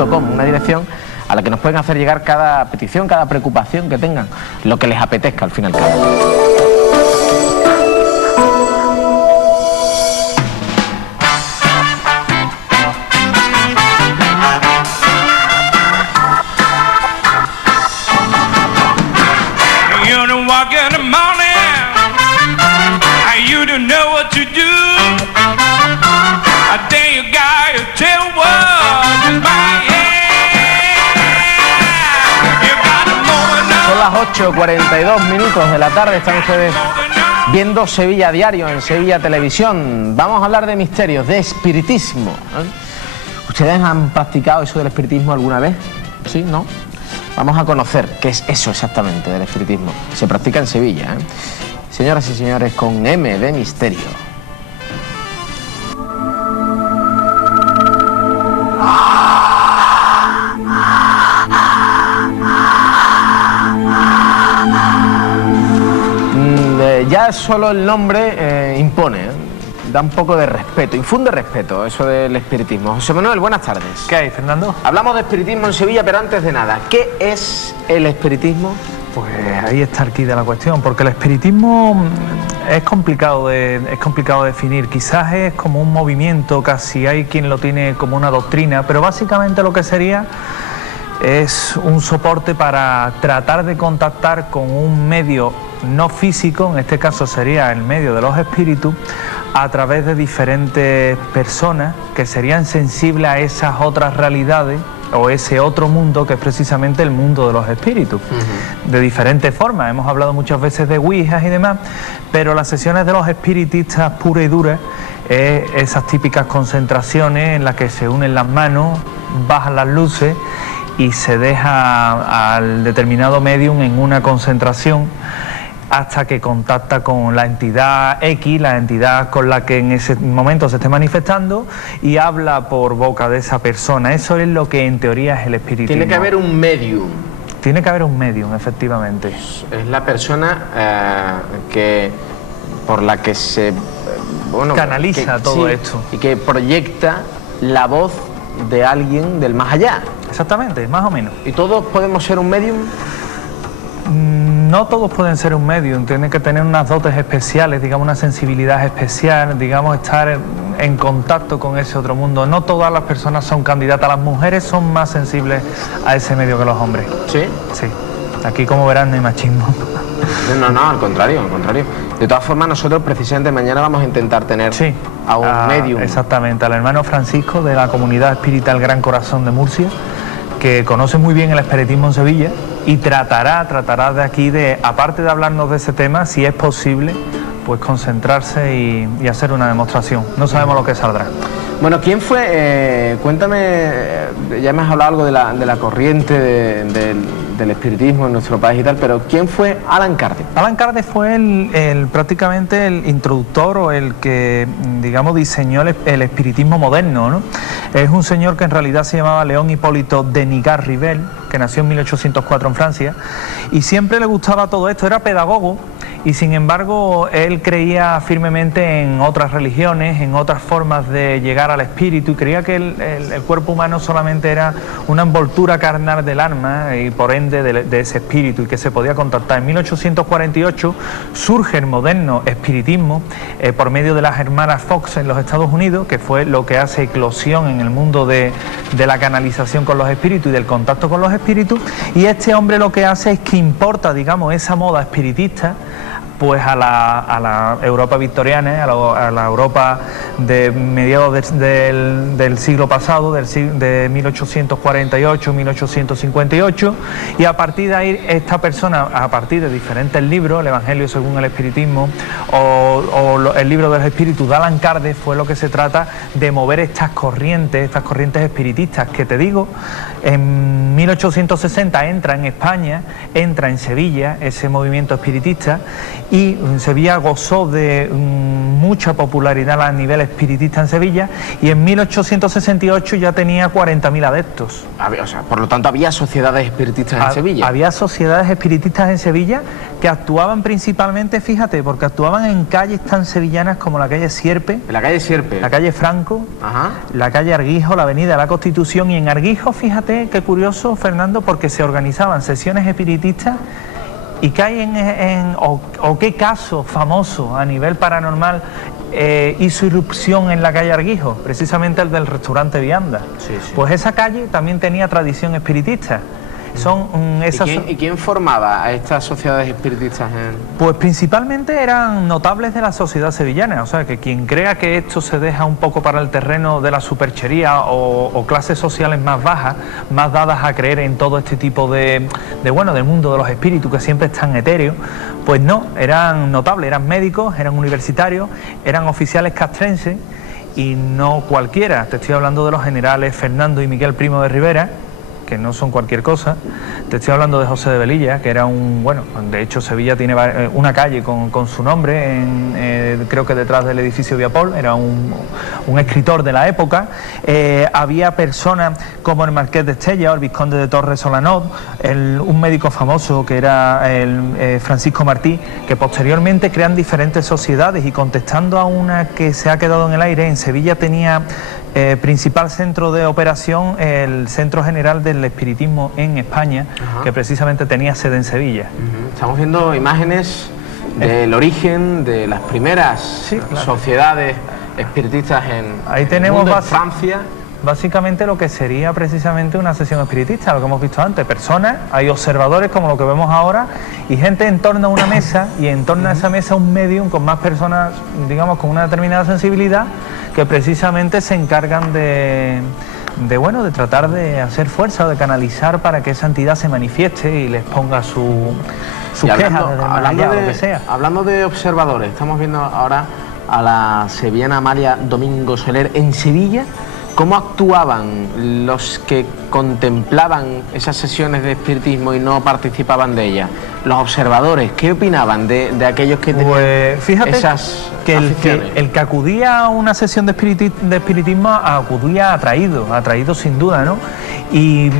gmail.com, una dirección a la que nos pueden hacer llegar cada petición, cada preocupación que tengan, lo que les apetezca al fin y al cabo. Son las 8:42 de la tarde, están ustedes viendo Sevilla Diario en Sevilla Televisión. Vamos a hablar de misterios, de espiritismo. ¿Ustedes han practicado eso del espiritismo alguna vez? ¿Sí? ¿No? Vamos a conocer qué es eso exactamente del espiritismo. Se practica en Sevilla, ¿eh? Señoras y señores, con M de misterio. Ya solo el nombre impone, da un poco de respeto, infunde respeto eso del espiritismo. José Manuel, buenas tardes. ¿Qué hay, Fernando? Hablamos de espiritismo en Sevilla, pero antes de nada, ¿qué es el espiritismo? Pues ahí está el quid de la cuestión, porque el espiritismo es complicado de definir. Quizás es como un movimiento, casi hay quien lo tiene como una doctrina, pero básicamente lo que sería es un soporte para tratar de contactar con un medio no físico, en este caso sería el medio de los espíritus, a través de diferentes personas que serían sensibles a esas otras realidades o ese otro mundo que es precisamente el mundo de los espíritus. De diferentes formas, hemos hablado muchas veces de ouijas y demás, pero las sesiones de los espiritistas puras y duras es esas típicas concentraciones en las que se unen las manos, bajan las luces y se deja al determinado medium en una concentración hasta que contacta con la entidad X, la entidad con la que en ese momento se esté manifestando, y habla por boca de esa persona. Eso es lo que en teoría es el espiritismo. Tiene que haber un medium. Tiene que haber un medium, efectivamente. Es la persona por la que se canaliza todo esto. Y que proyecta la voz de alguien del más allá. Exactamente, más o menos. ¿Y todos podemos ser un medium? No todos pueden ser un medium, tienen que tener unas dotes especiales, digamos una sensibilidad especial, digamos estar en contacto con ese otro mundo. No todas las personas son candidatas, las mujeres son más sensibles a ese medio que los hombres. ¿Sí? Sí, aquí como verán no hay machismo. No, al contrario. De todas formas, nosotros precisamente mañana vamos a intentar tener a un medium. Exactamente, al hermano Francisco de la comunidad espírita El Gran Corazón de Murcia, que conoce muy bien el espiritismo en Sevilla y tratará de aquí, aparte de hablarnos de ese tema, si es posible, pues concentrarse y hacer una demostración. No sabemos lo que saldrá. Bueno, ¿quién fue? Cuéntame, ya me has hablado algo de la corriente del espiritismo en nuestro país y tal, pero ¿quién fue Allan Kardec? Allan Kardec fue prácticamente el introductor o el que, digamos, diseñó el espiritismo moderno, ¿no? Es un señor que en realidad se llamaba León Hipólito Denígat Rivel, que nació en 1804 en Francia, y siempre le gustaba todo esto, era pedagogo. Y sin embargo él creía firmemente en otras religiones, en otras formas de llegar al espíritu, y creía que el cuerpo humano solamente era una envoltura carnal del alma y por ende de ese espíritu, y que se podía contactar. En 1848 surge el moderno espiritismo por medio de las hermanas Fox en los Estados Unidos, que fue lo que hace eclosión en el mundo de la canalización con los espíritus y del contacto con los espíritus. Y este hombre lo que hace es que importa, digamos, esa moda espiritista pues a la Europa victoriana, a la Europa de mediados del siglo pasado, de 1848, 1858, y a partir de ahí esta persona, a partir de diferentes libros, el Evangelio según el Espiritismo o el libro de los espíritus de Allan Kardec, fue lo que se trata de mover estas corrientes espiritistas que te digo. En 1860 entra en España, entra en Sevilla ese movimiento espiritista, y Sevilla gozó de mucha popularidad a nivel espiritista en Sevilla, y en 1868 ya tenía 40.000 adeptos. O sea, por lo tanto había sociedades espiritistas en Sevilla. Había sociedades espiritistas en Sevilla que actuaban principalmente, fíjate, porque actuaban en calles tan sevillanas como la calle Sierpe, en la calle Sierpe, la calle Franco, ajá, la calle Arguijo, la avenida de la Constitución. Y en Arguijo, fíjate qué curioso, Fernando, porque se organizaban sesiones espiritistas. ¿Y qué caso famoso a nivel paranormal hizo irrupción en la calle Arguijo? Precisamente el del restaurante Vianda. Sí, sí. Pues esa calle también tenía tradición espiritista. ¿Y quién formaba a estas sociedades espiritistas? Pues principalmente eran notables de la sociedad sevillana. O sea, que quien crea que esto se deja un poco para el terreno de la superchería o clases sociales más bajas, más dadas a creer en todo este tipo del mundo de los espíritus, que siempre están etéreos, pues no, eran notables, eran médicos, eran universitarios, eran oficiales castrenses, y no cualquiera. Te estoy hablando de los generales Fernando y Miguel Primo de Rivera, que no son cualquier cosa. Te estoy hablando de José de Velilla, que era de hecho Sevilla tiene una calle con su nombre, creo que detrás del edificio Viapol, era un escritor de la época. Había personas como el Marqués de Estella o el Vizconde de Torres Solanot, un médico famoso que era Francisco Martí, que posteriormente crean diferentes sociedades, y contestando a una que se ha quedado en el aire, en Sevilla tenía principal centro de operación el Centro General del Espiritismo en España, ajá, que precisamente tenía sede en Sevilla. Estamos viendo imágenes del origen de las primeras, sí, claro, sociedades espiritistas en Francia. Básicamente lo que sería precisamente una sesión espiritista, lo que hemos visto antes, personas, hay observadores como lo que vemos ahora, y gente en torno a una mesa, y en torno a esa mesa un medium con más personas, digamos, con una determinada sensibilidad, que precisamente se encargan de tratar de hacer fuerza o de canalizar para que esa entidad se manifieste y les ponga su queja o lo que sea. Hablando de observadores, estamos viendo ahora a la sevillana Amalia Domingo Soler en Sevilla. ¿Cómo actuaban los que contemplaban esas sesiones de espiritismo y no participaban de ellas? Los observadores, ¿qué opinaban de aquellos que tenían esas que el que acudía a una sesión de espiritismo acudía atraído sin duda, ¿no? Y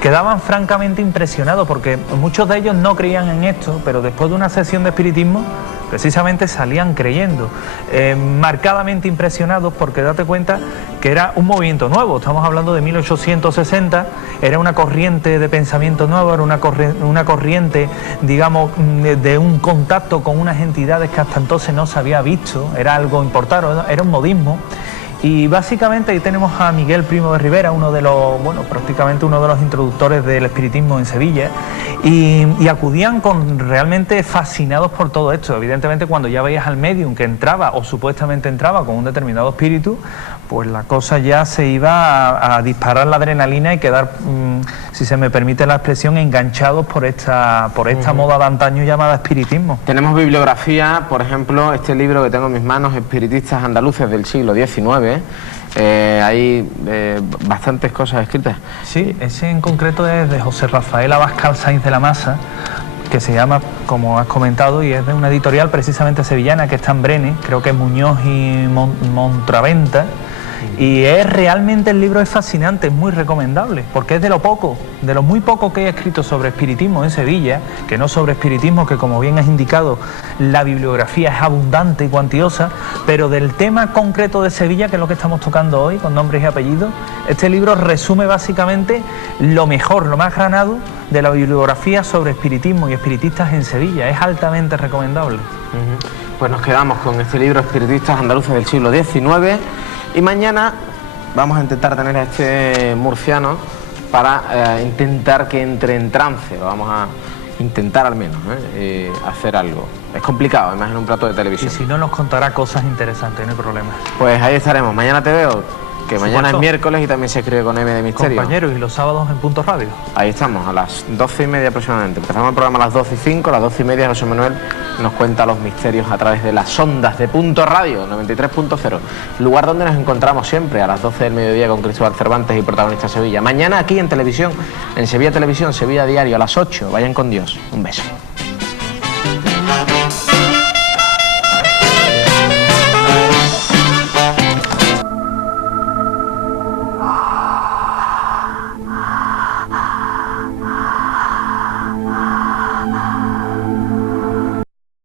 quedaban francamente impresionados, porque muchos de ellos no creían en esto, pero después de una sesión de espiritismo precisamente salían creyendo, marcadamente impresionados, porque date cuenta que era un movimiento nuevo. Estamos hablando de 1860, era una corriente de pensamiento nuevo, era una corriente, digamos, de un contacto con unas entidades que hasta entonces no se había visto, era algo importante, era un modismo. Y básicamente ahí tenemos a Miguel Primo de Rivera, prácticamente uno de los introductores del espiritismo en Sevilla, y acudían realmente fascinados por todo esto. Evidentemente, cuando ya veías al medium que entraba o supuestamente entraba con un determinado espíritu, pues la cosa ya se iba a disparar la adrenalina y quedar, si se me permite la expresión, enganchados por esta moda de antaño llamada espiritismo. Tenemos bibliografía, por ejemplo, este libro que tengo en mis manos, Espiritistas Andaluces del siglo XIX. Hay bastantes cosas escritas. Sí, ese en concreto es de José Rafael Abascal Sainz de la Maza, que se llama, como has comentado, y es de una editorial precisamente sevillana que está en Brenes, creo que Muñoz y Montraventa. Y realmente el libro es fascinante, es muy recomendable, porque es de lo muy poco que he escrito sobre espiritismo en Sevilla, que no sobre espiritismo, que como bien has indicado, la bibliografía es abundante y cuantiosa, pero del tema concreto de Sevilla, que es lo que estamos tocando hoy, con nombres y apellidos, este libro resume básicamente lo mejor, lo más granado de la bibliografía sobre espiritismo y espiritistas en Sevilla. Es altamente recomendable. Pues nos quedamos con este libro, Espiritistas Andaluces del siglo XIX. Y mañana vamos a intentar tener a este murciano para intentar que entre en trance. Vamos a intentar al menos hacer algo. Es complicado, además en un plato de televisión. Y si no, nos contará cosas interesantes, no hay problema. Pues ahí estaremos. Mañana te veo, que mañana es miércoles y también se escribe con M de misterio. Compañeros, y los sábados en Punto Radio. Ahí estamos, a las 12:30 aproximadamente. Empezamos el programa a las 12:05, a las 12:30 José Manuel nos cuenta los misterios a través de las ondas de Punto Radio 93.0, lugar donde nos encontramos siempre a las 12 del mediodía con Cristóbal Cervantes y Protagonista Sevilla. Mañana aquí en televisión, en Sevilla Televisión, Sevilla Diario, a las 8. Vayan con Dios. Un beso.